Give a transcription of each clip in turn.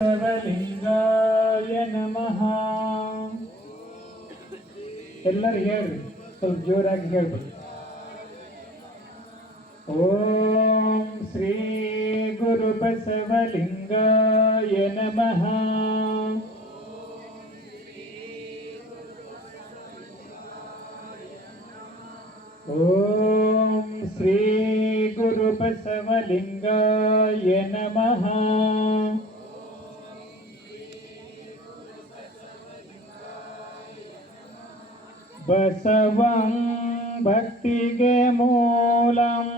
ಬಸವಲಿಂಗಾಯ ನಮಃ. ಎಲ್ಲರೂ ಹೇಳ್ರಿ, ಸ್ವಲ್ಪ ಜೋರಾಗಿ ಹೇಳ್ಬೇಕು. ಓಂ ಶ್ರೀ ಗುರು ಬಸವಲಿಂಗಾಯ ನಮಃ. ಓಂ ಶ್ರೀ ಗುರು ಬಸವಲಿಂಗಾಯ ನಮಃ. ಬಸವಂ ಭಕ್ತಿಗೆ ಮೂಲಂ,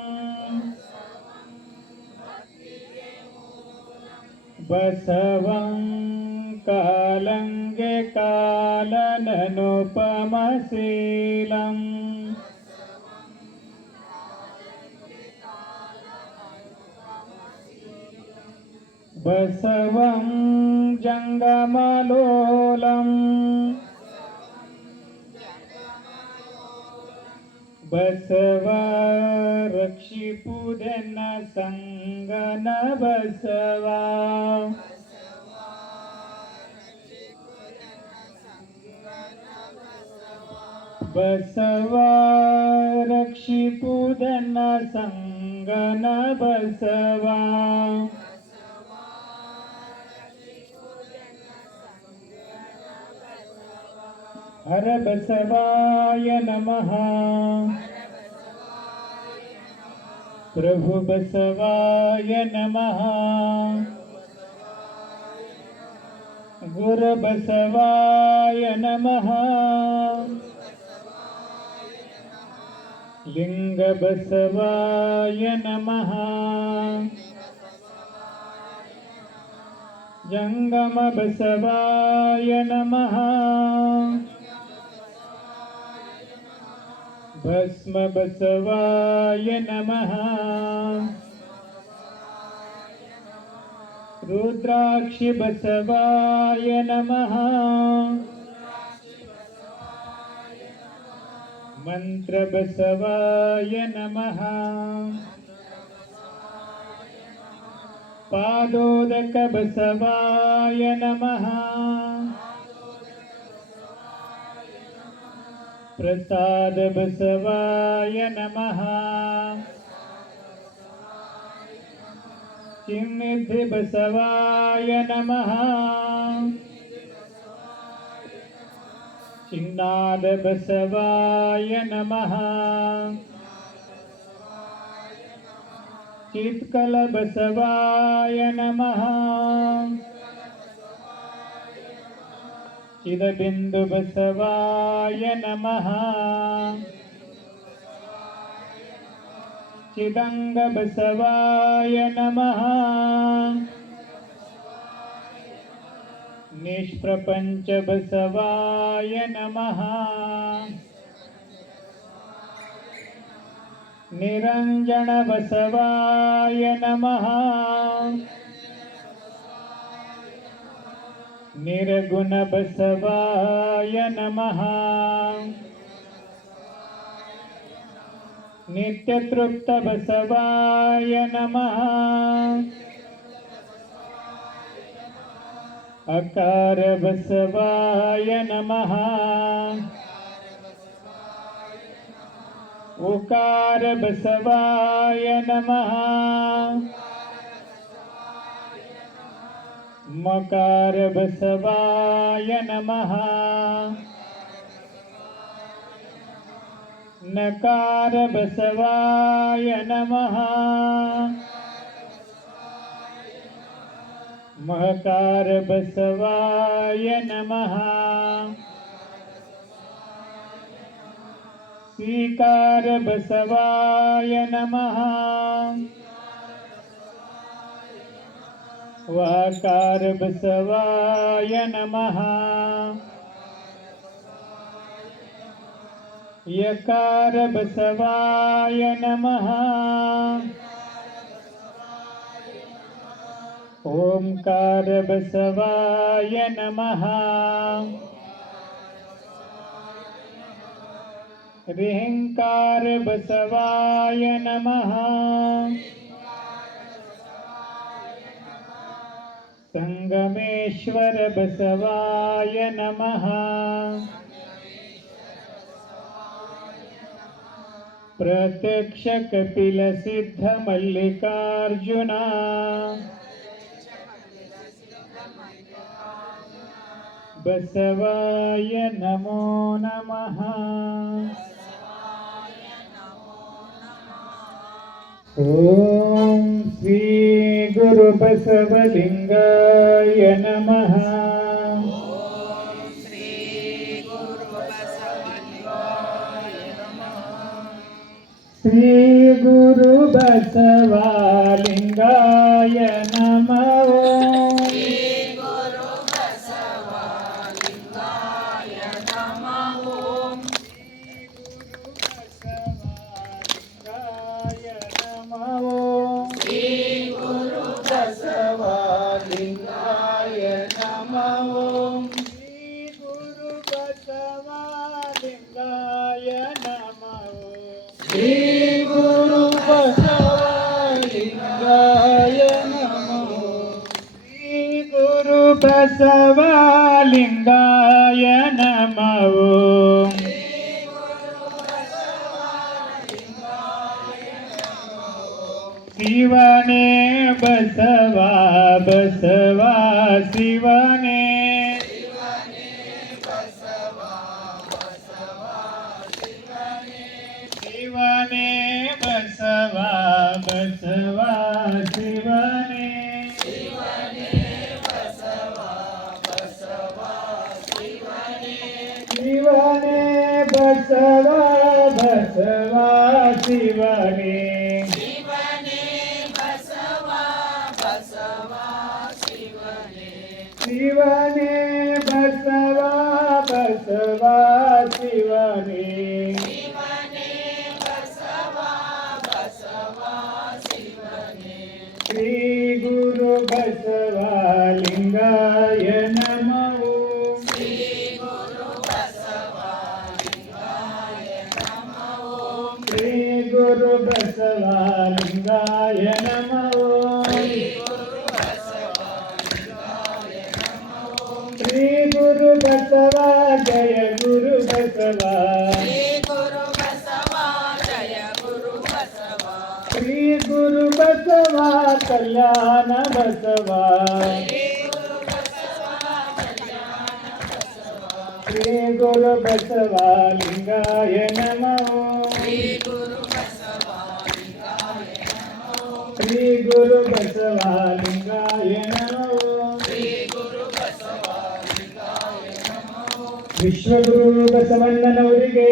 ಬಸವಂ ಕಾಲಂಗೆ ಕಾಲನನುಪಮಶೀಲಂ, ಬಸವಂ ಜಂಗಮಲೋಲಂ, ಬಸವ ರಕ್ಷಿಪುದೆನ್ನ ಸಂಗನ ಬಸವ, ಬಸವ ರಕ್ಷಿಪುದೆನ್ನ ಸಂಗನ ಬಸವ. ಹರ ಬಸವಾಯ ನಮಃ. ಪ್ರಭು ಬಸವಾಯ ನಮಃ. ಗುರು ಬಸವಾಯ ನಮಃ. ಲಿಂಗ ಬಸವಾಯ ನಮಃ. ಜಂಗಮ ಬಸವಾಯ ನಮಃ. ಭಸ್ಮ ಬಸವಾಯ ನಮಃ. ರುದ್ರಾಕ್ಷಿ ಬಸವಾಯ ನಮಃ. ಮಂತ್ರ ಬಸವಾಯ ನಮಃ. ಪಾದೋದಕ ಬಸವಾಯ ನಮಃ. ಪ್ರಸಾದ ಬಸವಾಯ ನಮಃ. ಚಿನ್ನಿಧಿ ಬಸವಾಯ ನಮಃ. ಚಿನ್ನಾದ ಬಸವಾಯ ನಮಃ. ಚಿತ್ಕಲ ಬಸವಾಯ ನಮಃ. ಚಿದಬಿಂದು ಬಸವಾಯ ನಮಃ. ಚಿದಂಗ ಬಸವಾಯ ನಮಃ. ನಿಷ್ಪ್ರಪಂಚ ಬಸವಾಯ ನಮಃ. ನಿರಂಜನ ಬಸವಾಯ ನಮಃ. ನಿರ್ಗುಣ ಬಸವಾಯ ನಮಃ. ನಿತ್ಯತೃಪ್ತ ಬಸವಾಯ ನಮಃ. ಅಕಾರ ಬಸವಾಯ ನಮಃ. ಉಕಾರ ಬಸವಾಯ ನಮಃ. ಮಕಾರ ಬಸವಾಯ ನಮಃ. ನಕಾರ ಬಸವಾಯ ನಮಃ. ಮಕಾರ ಬಸವಾಯ ನಮಃ. ಸ್ವೀಕಾರ ಬಸವಾಯ ನಮಃ. ವಾಕಾರ ಬಸವಾಯ ನಮಃ. ಯಕಾರ ಬಸವಾಯ ನಮಃ. ಓಂಕಾರ ಬಸವಾಯ ನಮಃ. ರಿಹಂಕಾರ ಬಸವಾಯ ನಮಃ. ಸಂಗಮೇಶ್ವರ ಬಸವಾಯ ನಮಃ. ಪ್ರತ್ಯಕ್ಷ ಕಪಿಲ ಸಿದ್ಧ ಮಲ್ಲಿಕಾರ್ಜುನ. ಬಸವಾಯ ನಮೋ ನಮಃ. ಓಂ ಶ್ರೀ ಗುರು ಬಸವಲಿಂಗಾಯ ನಮಃ. ಶ್ರೀ ಗುರು ಬಸವಲಿಂಗಾಯ ನಮಃ. ಶ್ರೀ ಗುರು ಬಸವಲಿಂಗಾಯ ನಮಃ. ಶ್ರೀ ಗುರು ಬಸವಲಿಂಗಾಯ ನಮಃ. ಶಿವನೇ ಬಸವ ಬಸವ ಶಿವನೇ. ಶಿವನೇ ಬಸವ ಬಸವ ಶಿವನೇ. ಶಿವನೇ ಬಸವ ಬಸವ ಶಿವನೇ. ಶಿವನೇ ಬಸವ ಬಸವ ಶಿವನೇ. ಶ್ರೀ ಗುರು ಬಸವಲಿಂಗಾಯ ನಮಃ. ಶ್ರೀ ಗುರು ಬಸವಲಿಂಗಾಯ ನಮಃ. ಶ್ರೀ ಗುರು ಬಸವ ಜಯ ಗುರು ಬಸವ. ಶ್ರೀ ಗುರು ಬಸವ ಕಲ್ಯಾಣ ಬಸವ. ಶ್ರೀ ಗುರು ಬಸವಲಿಂಗಾಯ ನಮಃ. ಶ್ರೀ ಗುರು ಬಸವಲಿಂಗಾಯ ನಮಃ. ವಿಶ್ವಗುರು ಬಸವಣ್ಣನವರಿಗೆ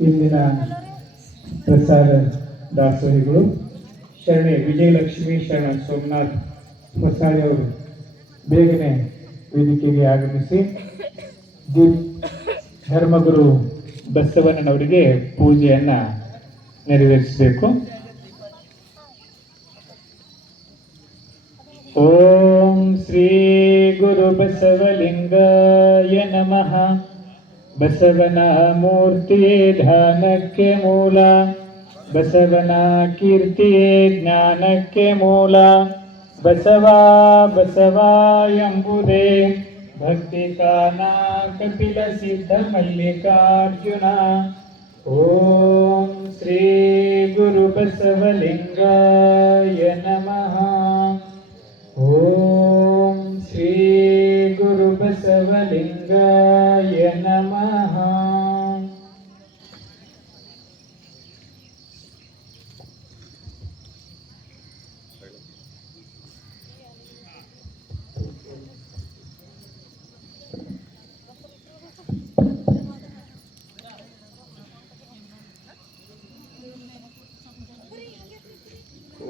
ಇಂದಿನ ಪ್ರಸಾದ ದಾಸೋಹಿಗಳು ಶರಣೆ ವಿಜಯಲಕ್ಷ್ಮಿ ಶರಣ ಸೋಮನಾಥ್ ಪ್ರಸಾದ್ ಅವರು ಬೇಗನೆ ವೇದಿಕೆಗೆ ಆಗಮಿಸಿ ಧರ್ಮಗುರು ಬಸವಣ್ಣನವರಿಗೆ ಪೂಜೆಯನ್ನ ನೆರವೇರಿಸಬೇಕು. ಓಂ ಶ್ರೀ ಗುರು ಬಸವಲಿಂಗಾಯ ನಮಃ. ಬಸವನ ಮೂರ್ತಿ ಧ್ಯಾನಕ್ಕೆ ಮೂಲ. ಬಸವನ ಕೀರ್ತಿ ಜ್ಞಾನಕ್ಕೆ ಮೂಲ. ಬಸವ ಬಸವ ಎಂಬುದೇ ಭಕ್ತಿ ಕಾನ ಕಪಿಲ ಸಿದ್ಧ ಮಲ್ಲಿಕಾರ್ಜುನ. ಓಂ ಶ್ರೀ ಗುರು ಬಸವಲಿಂಗಾಯ ನಮಃ. ಓಂ ಶ್ರೀ ಗುರು ಬಸವಲಿಂಗಾಯ ನಮಃ.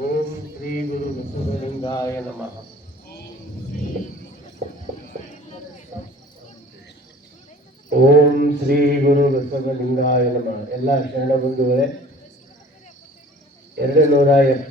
ಓಂ ಶ್ರೀ ಗುರು ಬಸವಲಿಂಗಾಯ ನಮಃ. ಓಂ ಶ್ರೀ ಗುರು ಬಸವಲಿಂಗಾಯ ನಮಃ. ಎಲ್ಲ ಶರಣ ಬಂಧುಗಳೇ, 270